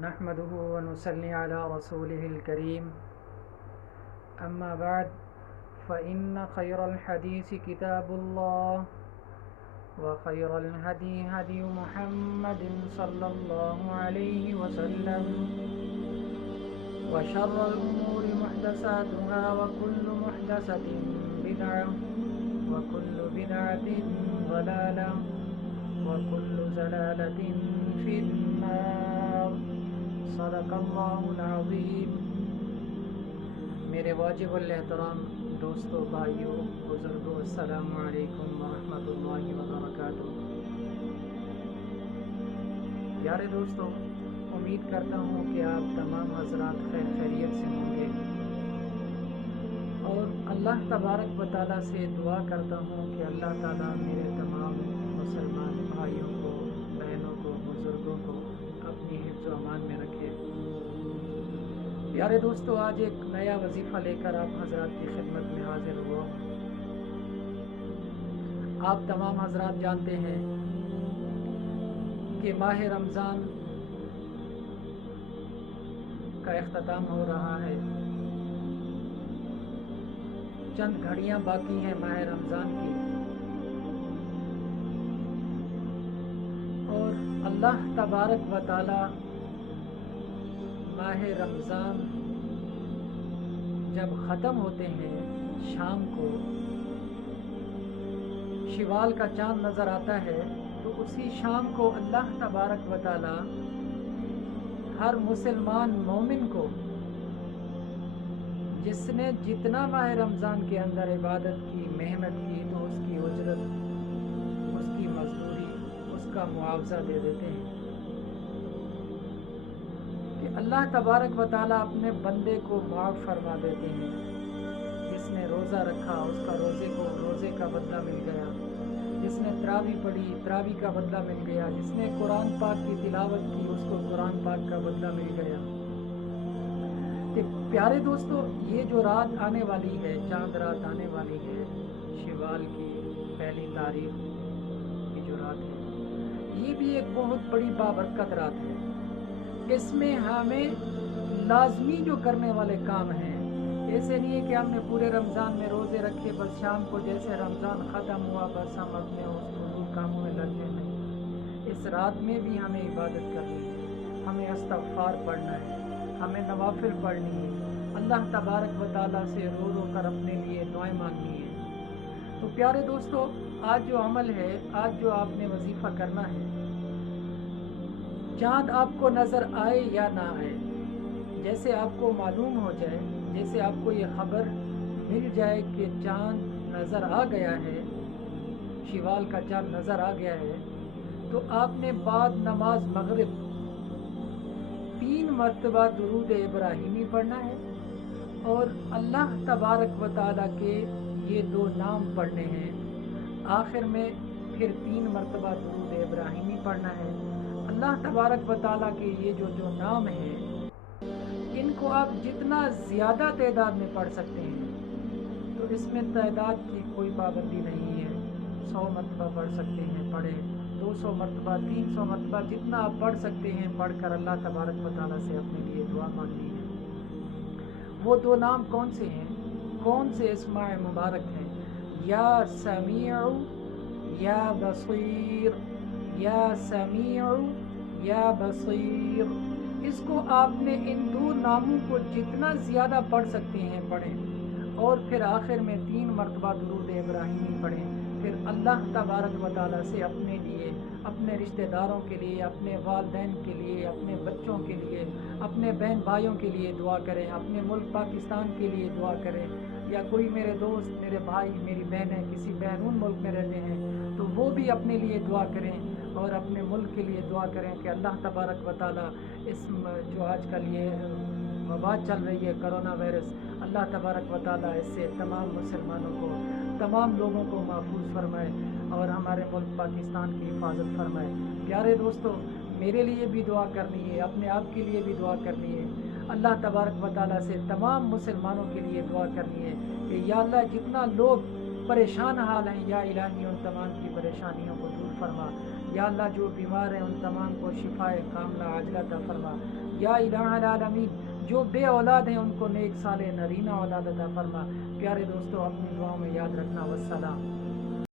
نحمده ونصلي على رسوله الكريم أما بعد فإن خير الحديث كتاب الله وخير الهدي هدي محمد صلى الله عليه وسلم وشر الأمور محدثاتها وكل محدثة بدعة وكل بدعة ضلالة وكل ضلالة في النار صدق اللہ العظیم۔ میرے واجب الاحترام دوستوں، بھائیوں، بزرگوں، السلام علیکم ورحمۃ اللہ وبرکاتہ۔ پیارے دوستوں، امید کرتا ہوں کہ آپ تمام حضرات خیر خیریت سے ہوں گے، اور اللہ تبارک و تعالیٰ سے دعا کرتا ہوں کہ اللہ تعالیٰ میرے تمام مسلمان بھائیوں کو، بہنوں کو، بزرگوں کو اپنی حفظ و امان میں رکھے۔ پیارے دوستو، آج ایک نیا وظیفہ لے کر آپ حضرات کی خدمت میں حاضر ہوا۔ آپ تمام حضرات جانتے ہیں کہ ماہ رمضان کا اختتام ہو رہا ہے، چند گھڑیاں باقی ہیں ماہ رمضان کی، اور اللہ تبارک و تعالی ماہ رمضان جب ختم ہوتے ہیں، شام کو شوال کا چاند نظر آتا ہے، تو اسی شام کو اللہ تبارک و تعالی ہر مسلمان مومن کو، جس نے جتنا ماہ رمضان کے اندر عبادت کی، محنت کی، تو اس کی اجرت، اس کی مزدوری، اس کا معاوضہ دے دیتے ہیں۔ کہ اللہ تبارک و تعالیٰ اپنے بندے کو معاف فرما دیتے ہیں۔ جس نے روزہ رکھا، اس کا روزے کا بدلہ مل گیا، جس نے تراویح پڑھی، تراویح کا بدلہ مل گیا، جس نے قرآن پاک کی تلاوت کی، اس کو قرآن پاک کا بدلہ مل گیا۔ کہ پیارے دوستو، یہ جو رات آنے والی ہے، چاند رات آنے والی ہے، شوال کی پہلی تاریخ کی جو رات ہے، یہ بھی ایک بہت بڑی بابرکت رات ہے۔ اس میں ہمیں لازمی جو کرنے والے کام ہیں، ایسے نہیں ہے کہ ہم نے پورے رمضان میں روزے رکھے، بس شام کو جیسے رمضان ختم ہوا بس ہم اپنے اس فضول کاموں میں لگ گئے۔ نہیں، اس رات میں بھی ہمیں عبادت کرنی ہے، ہمیں استغفار پڑھنا ہے، ہمیں نوافل پڑھنی ہے، اللہ تبارک و تعالیٰ سے رو رو کر اپنے لیے دعائیں مانگنی ہے۔ تو پیارے دوستو، آج جو عمل ہے، آج جو آپ نے وظیفہ کرنا ہے، چاند آپ کو نظر آئے یا نہ آئے، جیسے آپ کو معلوم ہو جائے، جیسے آپ کو یہ خبر مل جائے کہ چاند نظر آ گیا ہے، شوال کا چاند نظر آ گیا ہے، تو آپ نے بعد نماز مغرب 3 مرتبہ درود ابراہیمی پڑھنا ہے، اور اللہ تبارک و تعالیٰ کے یہ 2 نام پڑھنے ہیں۔ آخر میں پھر 3 مرتبہ درود ابراہیمی پڑھنا ہے۔ اللہ تبارک و تعالیٰ کے یہ جو نام ہیں، ان کو آپ جتنا زیادہ تعداد میں پڑھ سکتے ہیں، تو اس میں تعداد کی کوئی پابندی نہیں ہے۔ 100 مرتبہ پڑھ سکتے ہیں، پڑھیں، 200 مرتبہ، 300 مرتبہ، جتنا آپ پڑھ سکتے ہیں پڑھ کر اللہ تبارک و تعالیٰ سے اپنے لیے دعا مانگنی ہے۔ وہ 2 نام کون سے ہیں، کون سے اسماء مبارک ہیں؟ یا سمیع یا بصیر، یا سمیع یا بصیر۔ اس کو آپ نے ان 2 ناموں کو جتنا زیادہ پڑھ سکتے ہیں پڑھیں، اور پھر آخر میں 3 مرتبہ درود ابراہیمی پڑھیں۔ پھر اللہ تبارک و تعالیٰ سے اپنے لیے، اپنے رشتہ داروں کے لیے، اپنے والدین کے لیے، اپنے بچوں کے لیے، اپنے بہن بھائیوں کے لیے دعا کریں، اپنے ملک پاکستان کے لیے دعا کریں، یا کوئی میرے دوست، میرے بھائی، میری بہنیں کسی بیرون ملک میں رہتے ہیں تو وہ بھی اپنے لیے دعا کریں، اور اپنے ملک کے لیے دعا کریں کہ اللہ تبارک و تعالیٰ اس جو آج کل یہ وبا چل رہی ہے، کرونا وائرس، اللہ تبارک و تعالیٰ اس سے تمام مسلمانوں کو، تمام لوگوں کو محفوظ فرمائے، اور ہمارے ملک پاکستان کی حفاظت فرمائے۔ پیارے دوستو، میرے لیے بھی دعا کرنی ہے، اپنے آپ کے لیے بھی دعا کرنی ہے، اللہ تبارک و تعالیٰ سے تمام مسلمانوں کے لیے دعا کرنی ہے کہ یا اللہ، جتنا لوگ پریشان حال ہیں، یا الہی ان تمام کی پریشانیوں کو دور فرما، یا اللہ جو بیمار ہیں ان تمام کو شفاء کاملہ عاجلہ عطا فرما. یا الہ العالمین جو بے اولاد ہیں ان کو نیک صالح نرینہ اولاد عطا فرما. پیارے دوستو اپنی دعاؤں میں یاد رکھنا. والسلام.